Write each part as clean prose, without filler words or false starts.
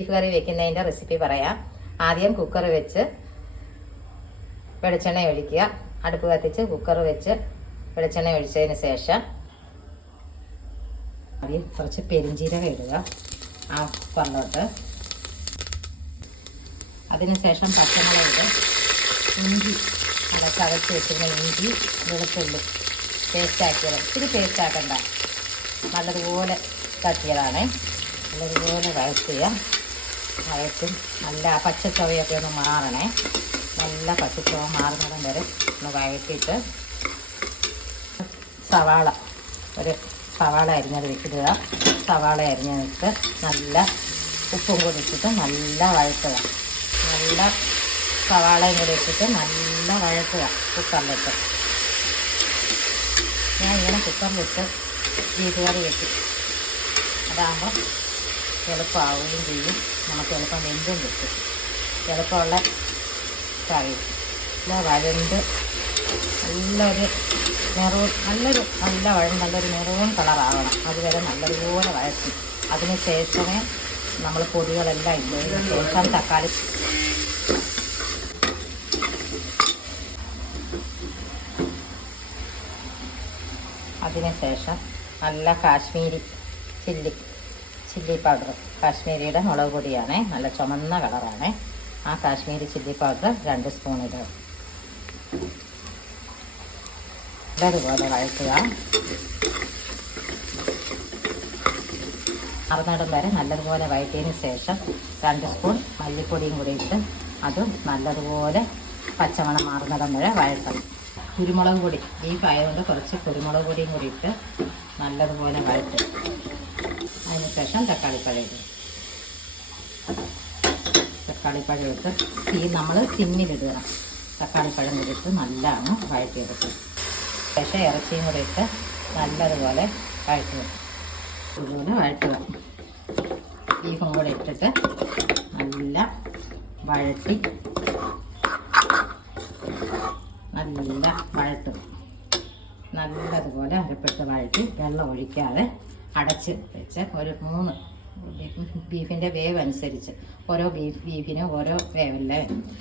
Beef കറി വെക്കുന്നതിൻ്റെ recipe പറയാം. ആദ്യം cooker വെച്ച് വെളിച്ചെണ്ണ ഒഴിക്കുക. അടുപ്പ് കത്തിച്ച് കുക്കർ വെച്ച് വെളിച്ചെണ്ണ ഒഴിച്ചതിന് ശേഷം ആദ്യം കുറച്ച് പെരിഞ്ചീരകം ഇടുക ആ കുക്കറിലോട്ട്. അതിനുശേഷം പച്ചമുളക്, ഇഞ്ചി, നല്ല ചതച്ച് വെച്ചിരുന്ന ഇഞ്ചി, വെളുത്തുള്ളി പേസ്റ്റാക്കിയത്. ഇത്തിരി പേസ്റ്റാക്കണ്ട, നല്ലതുപോലെ തട്ടിയതാണ്. നല്ലതുപോലെ വഴറ്റുക. വഴറ്റും നല്ല പച്ചച്ചുവയൊക്കെ ഒന്ന് മാറണേ. നല്ല പച്ചച്ചുവ മാറുന്നതും വരെ ഒന്ന് വഴറ്റിയിട്ട് ഒരു സവാള അരിഞ്ഞത് വെച്ചിടുക. സവാള അരിഞ്ഞിട്ട് നല്ല ഉപ്പും കൂടി ഇട്ടിട്ട് നല്ല വഴറ്റുക. നല്ല സവാളയും കൂടി ഇട്ടിട്ട് നല്ല വഴറ്റുക കുക്കറിലിട്ട്. ഞാൻ ഇങ്ങനെ കുക്കറിലിട്ട് ബീഫ് കറി വെക്കും. അതാകുമ്പോൾ എളുപ്പമാവുകയും ചെയ്യും, നമുക്ക് എളുപ്പം വെന്തും കിട്ടും. എളുപ്പമുള്ള കറി വഴണ്ട് നല്ലൊരു മെറൂൺ കളറാവണം. അതുവരെ നല്ലതുപോലെ വഴറ്റി അതിന് ശേഷമേ നമ്മൾ പൊടികളെല്ലാം ഇട്ടതിന് ശേഷം തക്കാളി അതിനുശേഷം നല്ല കാശ്മീരി ചില്ലി പൗഡർ, കാശ്മീരിയുടെ മുളക് പൊടിയാണ്, നല്ല ചുമന്ന കളറാണ്. ആ കാശ്മീരി ചില്ലി പൗഡർ 2 സ്പൂൺ ഇടുക. നല്ലതുപോലെ വഴറ്റുക. അറുനടം വരെ നല്ലതുപോലെ വഴറ്റിയതിന് ശേഷം 2 സ്പൂൺ മല്ലിപ്പൊടിയും കൂടി ഇട്ട് അതും നല്ലതുപോലെ പച്ചമണം മാറുന്നിടം വരെ വഴറ്റണം. കുരുമുളക് പൊടി, ബീഫ് ആയതുകൊണ്ട് കുറച്ച് കുരുമുളക് പൊടിയും കൂടി ഇട്ട് നല്ലതുപോലെ വഴറ്റും. അതിനുശേഷം തക്കാളിപ്പഴം ഇടും. തക്കാളിപ്പഴം ഇട്ട് നമ്മൾ സിമ്മിലിടണം. തക്കാളിപ്പഴം കൂടി ഇട്ട് നല്ലതാണ് വഴറ്റിയെടുക്കും. ശേഷം ഇറച്ചിയും കൂടി ഇട്ട് നല്ലതുപോലെ വഴറ്റുക. ഇതുപോലെ വഴറ്റുക. ബീഫും കൂടി ഇട്ടിട്ട് നല്ല വഴറ്റുക. നല്ലതുപോലെ അരപ്പിട്ട് വഴറ്റി വെള്ളം ഒഴിക്കാതെ അടച്ച് വെച്ച് ഒരു 3 ബീഫിൻ്റെ വേവ് അനുസരിച്ച് ഓരോ ബീഫിനും ഓരോ വേവല്ലേ,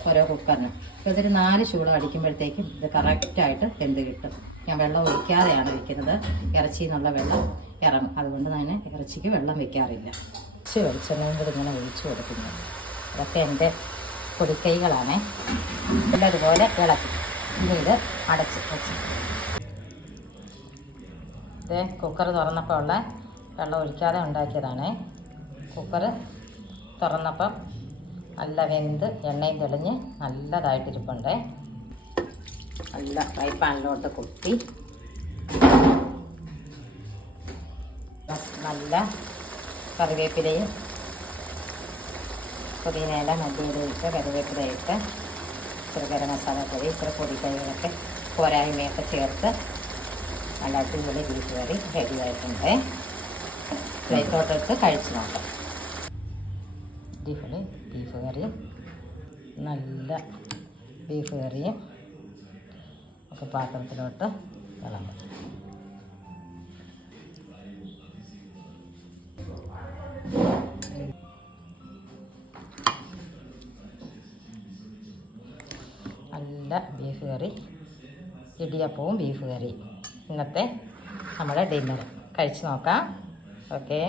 ഓരോ കുക്കറിനും. അപ്പോൾ ഇതൊരു 4 ചൂട് അടിക്കുമ്പോഴത്തേക്കും ഇത് കറക്റ്റായിട്ട് വെന്ത് കിട്ടും. ഞാൻ വെള്ളം ഒഴിക്കാതെയാണ് വയ്ക്കുന്നത്. ഇറച്ചിയിൽ നിന്നുള്ള വെള്ളം ഇറങ്ങും. അതുകൊണ്ട് തന്നെ ഇറച്ചിക്ക് വെള്ളം വയ്ക്കാറില്ല. വെളിച്ചെണ്ണയും കൂടി ഇങ്ങനെ ഒഴിച്ചു കൊടുക്കുന്നത്. അതൊക്കെ എൻ്റെ പൊടിക്കൈകളാണ്. നല്ലതുപോലെ ഇളക്കി ഇനി ഇത് അടച്ച് വെച്ച് കുക്കർ തുറന്നപ്പോൾ ഉള്ള വെള്ളം ഒഴിക്കാതെ ഉണ്ടാക്കിയതാണ്. കുക്കർ തുറന്നപ്പം നല്ല വെന്ത് എണ്ണയും തെളിഞ്ഞ് നല്ലതായിട്ടിരിപ്പുണ്ട്. നല്ല ഫ്രൈ പാനിലോട്ട് കുത്തി നല്ല കറിവേപ്പിലയും പുതിനയില മല്ലിയില ഇട്ട് കറിവേപ്പില ഇട്ട് ഇച്ചിരി ഗരം മസാല പൊടി, ഇച്ചിരി പൊടിക്കൈകളൊക്കെ പോരായ്മയൊക്കെ ചേർത്ത് നല്ല അടിപൊളി ബീഫ് കറി റെഡിയായിട്ടുണ്ട്. പ്ലേറ്റോട്ടിട്ട് കഴിച്ച് നോക്കാം. അടിപൊളി ബീഫ് കറി, നല്ല ബീഫ് കറിയും ഒക്കെ പാത്രത്തിലോട്ട് വിളമ്പും. നല്ല ബീഫ് കറി, ഇടിയപ്പവും ബീഫ് കറി ഇന്നത്തെ നമ്മുടെ ഡിന്നർ. കഴിച്ച് നോക്കാം. ഓക്കെ.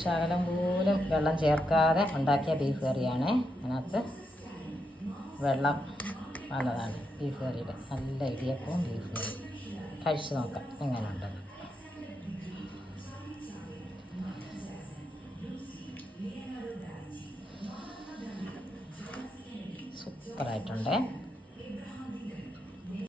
ശകലം പോലും വെള്ളം ചേർക്കാതെ ഉണ്ടാക്കിയ ബീഫ് കറിയാണ്. അതിനകത്ത് വെള്ളം വന്നതാണ് ബീഫ് കറിയുടെ. നല്ല ഇടിയപ്പവും ബീഫ് കറി. കഴിച്ച് നോക്കാം എങ്ങനെയുണ്ട്. സൂപ്പറായിട്ടുണ്ട്.